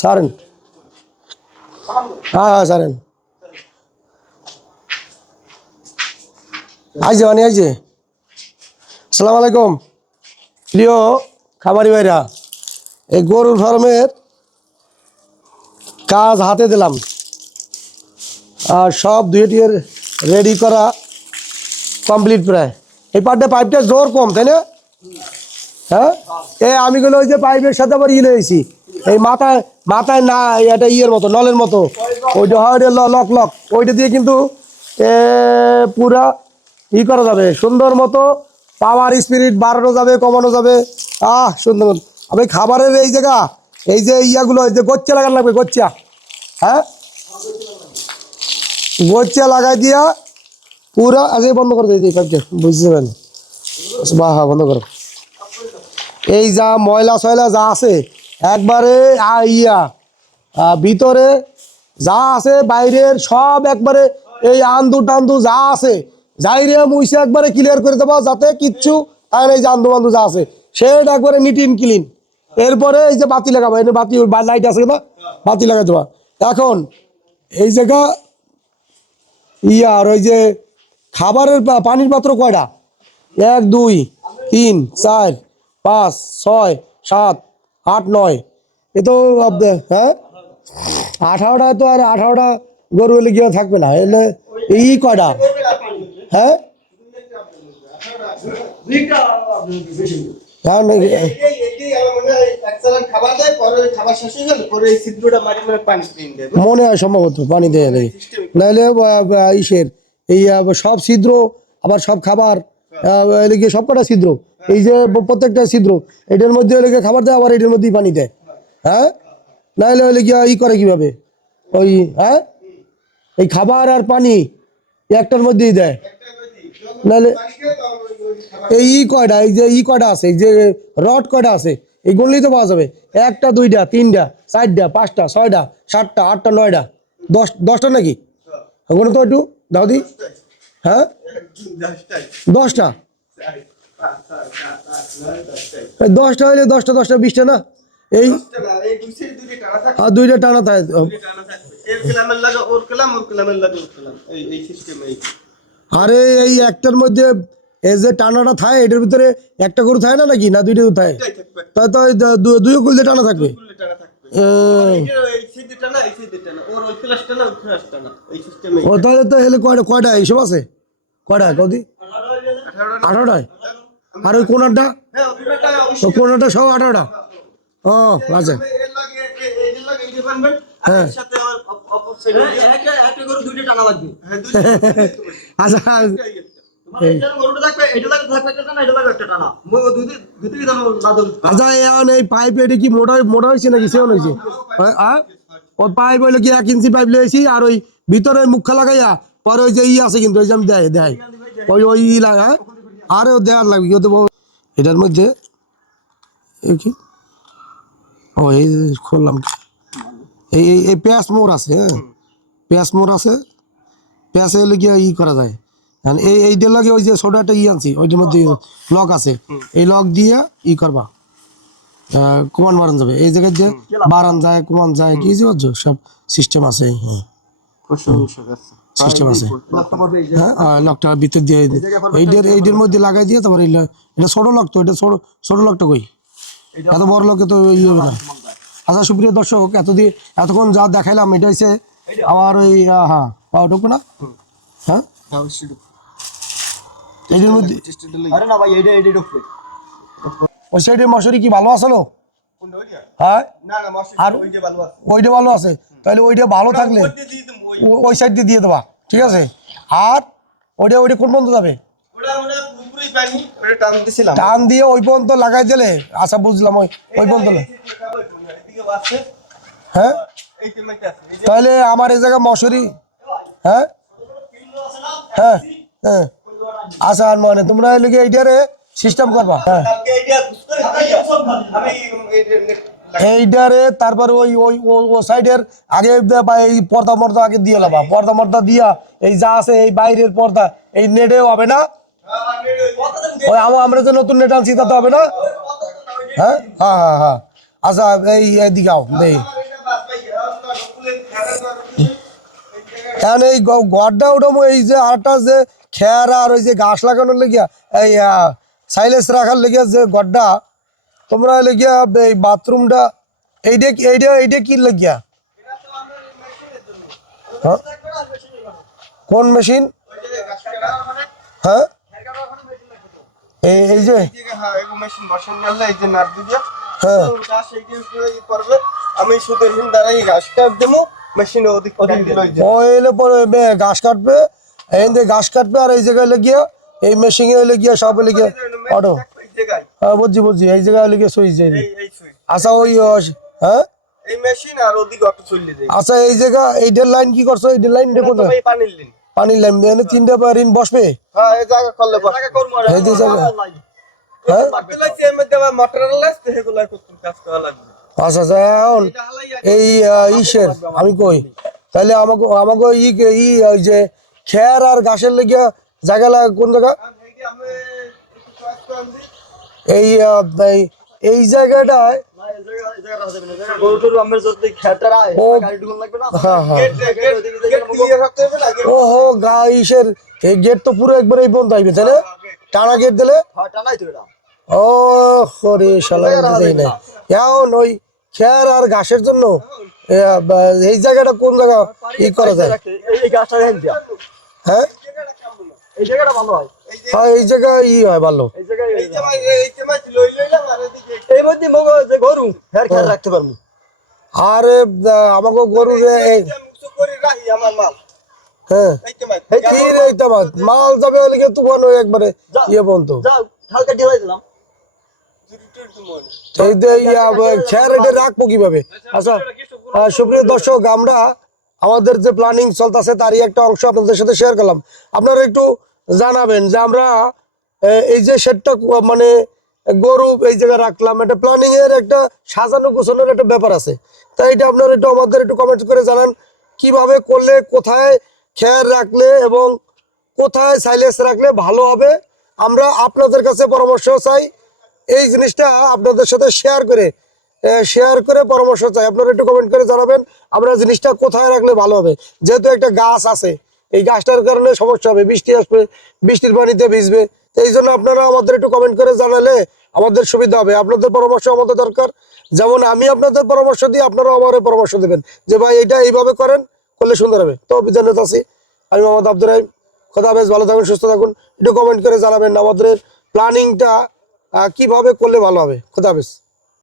সারেন। হ্যাঁ হ্যাঁ সারেন। আইছে মানে আইছে। আসসালামু আলাইকুম প্রিয় খামারি ভাইরা, এই গরুর ফার্মের কাজ হাতে দিলাম আর সব দুইটির রেডি করা কমপ্লিট প্রায়। এই পাইপটা জোর কম তাই না? হ্যাঁ আমি গুলো ওই যে পাইপের সাথে আবার লয়েছি এই মাথায় মাথায় না এটা ইয়ের মতো নলের মতো ওইটা হয় লক লক ওইটা দিয়ে কিন্তু পুরা করা যাবে সুন্দর মতো। পাওয়ার স্পিরিট বাড়ানো যাবে কমানো যাবে। সুন্দর আমি খাবারের এই জায়গা এই যে ইয়াগুলো এই যে গোচ্চা লাগানো লাগবে গোচ্চা। হ্যাঁ গোচ্চা লাগাই দিয়া পুরা আগে বন্ধ করে দিই পাইপটা বুঝতে পারেন। বা হ্যাঁ বন্ধ করো। এই যা ময়লা সয়লা যা আছে একবারে ভিতরে যা আছে বাইরের সব একবারে এই আন্দু টান্দু যা আছে যাইরে মুইসে একবারে ক্লিয়ার করে দেবো যাতে কিচ্ছু আর এই যে আন্দু বান্দু যা আছে সেটা একবারে নিট ইন ক্লিন। এরপরে এই যে বাতি লাগাবো এনে বাতি লাইট আছে না বাতি লাগাই দেবা। এখন এই জায়গা আর ওই যে খাবারের পানির পাত্র কয়টা 1 2 3 4 5 6 7 8 9 এ তো হ্যাঁ 18টা তো আর 18টা গরু হলে গিয়ে থাকবে না এলে এই কয়টা। হ্যাঁ মনে হয় সম্ভবত পানি দেয় নাহলে ইসের এই সব ছিদ্র আবার সব খাবার এদিকে সব কটা ছিদ্র এই যে প্রত্যেকটা ছিদ্র এটার মধ্যে এলাকা খাবার দেয় আবার এটার মধ্যেই পানি দেয়। হ্যাঁ নাহলে হলে গিয়ে করে কিভাবে ওই হ্যাঁ এই খাবার আর পানি একটার মধ্যেই দেয় নাহলে এই কয়টা এই যে কয়টা আছে এই যে রড কয়টা আছে এইগুলোই তো পাওয়া যাবে 1টা 2টা 3টা 4টা 5টা 6টা 7টা 8টা 9টা 10টা নাকি ওগুলো তো একটু দাও দি। হ্যাঁ 10টা 10টা হইলে 10টা 10টা 20টা না এই 2টা টানা থাকে। আরে এই একটার মধ্যে এই যে টানাটা থাকে এটার ভিতরে একটা গরু থাকে না নাকি না 2টা গরু থাকে তাই তো দুই কুল দিয়ে টানা থাকবে। ও তাহলে তো হেলে কয়টা এইসব আছে কয়টা কদি 18টায় আর ওই কোনারটা কোনারটা সব 18টা। ও আচ্ছা হ্যাঁ আচ্ছা আচ্ছা এখন এই পাইপ এটা কি মোটা মোটা হয়েছে নাকি সেও হয়েছে ওই পাইপ হইলে কি 1 ইঞ্চি পাইপ লিয়েছি আর ওই ভিতরে মুখা লাগাইয়া পরে ওই যে আছে কিন্তু ওই যে আমি দেয় ওই ওই লাগা আরে দেওয়ার লাগবে কেউ তো এটার মধ্যে কি ও এই খুললাম এই এই পেঁয়াজ মোড় আছে। হ্যাঁ পেঁয়াজ মোড় আছে পেঁয়াজে হলে গিয়ে করা যায় এইটার লাগে ওই যে ছোটো একটা আনছি ওইটার মধ্যে লক আছে এই লক দিয়ে করবা কমান বাড়ান যাবে এই জায়গায় যে বাড়ান যায় কমান যায় কি বুঝছো সব সিস্টেম আছে। হ্যাঁ সিস্টেম আছে। হ্যাঁ লকটা ভিতর দিয়ে এইটার মধ্যে লাগাই দিয়ে তারপর এটা ছোট লক তো এটা ছোট লকটা কই এত বড় লকে তো ইয়ে হবে না। আচ্ছা সুপ্রিয় দর্শক এতক্ষণ যা দেখাইলাম এটা হচ্ছে আমার ওই হ্যাঁ পাওয়া ঢুকবো না। হ্যাঁ এইটার মধ্যে ওই সাইডের মশারি কি ভালো আসলো? হ্যাঁ আর ওইটা ভালো আছে তাহলে ওইটা ভালো থাকলে ওই সাইড দিয়ে দিয়ে দেবা ঠিক আছে। আর ওইটা কোন পর্যন্ত যাবে টান দিয়ে ওই পর্যন্ত লাগাই দিলে আচ্ছা বুঝলাম ওই পর্যন্ত। হ্যাঁ তাহলে আমার এই জায়গায় মশারি হ্যাঁ হ্যাঁ হ্যাঁ আচ্ছা আর মানে তোমরা এদিকে এইটারে সিস্টেম করবা। হ্যাঁ এইটারে তারপরে ওই ওই ও সাইডের আগে এই পর্দা মর্দা আগে দিয়ে লাবা পর্দা মর্দা দিয়া এই যা আছে এই বাইরের পর্দা এই নেটেও হবে না ওই আমরা যে নতুন নেট আনছি তাতে হবে না। হ্যাঁ হ্যাঁ হ্যাঁ হ্যাঁ আচ্ছা এই এদিকে আও এই এখন এই গড়টা উঠামো, এই যে আরটা যে খেয়ার আর ওই যে ঘাস লাগানোর লেগিয়া এই সাইলেন্স রাখার লেগিয়া যে গড়টা তোমরা লেগিয়া এই বাথরুমটা এইটা এইটা এইটা কি লেগিয়া? হ্যাঁ? কোন মেশিন? হ্যাঁ এই যে হ্যাঁ আমি শুধু দ্বারাই ঘাস কাট দেবো মেশিনে ওদিক ও এলে পরে ঘাস কাটবে, এই যে ঘাস কাটবে আর এই জায়গায় লেগিয়া এই মেশিনে লেগিয়া সব লেগিয়া অটো। হ্যাঁ বুঝছি বুঝছি, এই জায়গায় লেগে সুইচ যায়। আচ্ছা ওই হ্যাঁ এই মেশিন আর ওদিক অটো চলে যায়। আচ্ছা এই জায়গা এইটার লাইন কি করছো? এইটার লাইন দেখো না, পানির লাইন, পানির লাইন এনে তিনটা রিন বসবে। হ্যাঁ এই জায়গা করলে জায়গা করব আর এই যে জায়গা হ্যাঁ মারতে এমএ দেওয়া মোটর লাগছে সেগুলো করতে কাজ করা লাগবে। আচ্ছা আচ্ছা এখন এই ইসের আমি কই তাহলে আমাকে আমাকে ই ওই যে খের আর ঘাসের লেগে জায়গা লাগে কোন জায়গা? এই এই জায়গাটায় ওহো গা ইসের এই গেট তো পুরো একবার এই পর্যন্ত আইবে তাহলে টানা গেট দিলে ও হরে শালা দেই না এখন ওই খের আর ঘাসের জন্য এই জায়গাটা কোন জায়গা ই করা যায়? হ্যাঁ এই জায়গাটা ভালো হয়, হ্যাঁ এই জায়গা ই হয় ভালো। এই জায়গায় এই মধ্যে মগ যে গরু হের খেয়াল রাখতে পারবো। আরে আমাকে গরু হ্যাঁ মাল যাবে লিখে তুফান হয়ে একবারে ইয়ে বন্ধ হালকা ঢেলাই দিলাম। খেয়ার এটা রাখবো কিভাবে? আচ্ছা সুপ্রিয় দর্শক আমরা আমাদের যে প্ল্যানিং চলতেছে তারই একটা অংশ আপনাদের সাথে শেয়ার করলাম। আপনারা একটু জানাবেন যে আমরা এই যে শেডটা মানে গরু এই জায়গায় রাখলাম, একটা প্ল্যানিং এর একটা সাজানো গোছানোর একটা ব্যাপার আছে, তাই এটা আপনারা একটু আমাদের একটু কমেন্ট করে জানান কিভাবে করলে, কোথায় খেয়ার রাখলে এবং কোথায় সাইলেন্স রাখলে ভালো হবে। আমরা আপনাদের কাছে পরামর্শ চাই, এই জিনিসটা আপনাদের সাথে শেয়ার করে পরামর্শ চাই। আপনারা একটু কমেন্ট করে জানাবেন আমরা জিনিসটা কোথায় রাখলে ভালো হবে। যেহেতু একটা গাছ আছে, এই গাছটার কারণে সমস্যা হবে, বৃষ্টি আসবে, বৃষ্টির পানিতে ভিজবে, এই জন্য আপনারা আমাদের একটু কমেন্ট করে জানালে আমাদের সুবিধা হবে। আপনাদের পরামর্শ আমাদের দরকার, যেমন আমি আপনাদের পরামর্শ দিই আপনারাও আমার পরামর্শ দেবেন যে ভাই এটা এইভাবে করেন করলে সুন্দর হবে। তো বিধানত আছি আমি মোহাম্মদ আব্দুর রহিম, খোদা হাফেজ, ভালো থাকুন সুস্থ থাকুন। একটু কমেন্ট করে জানাবেন আমাদের প্ল্যানিংটা কিভাবে করলে ভালো হবে। খোদা হাফেজ।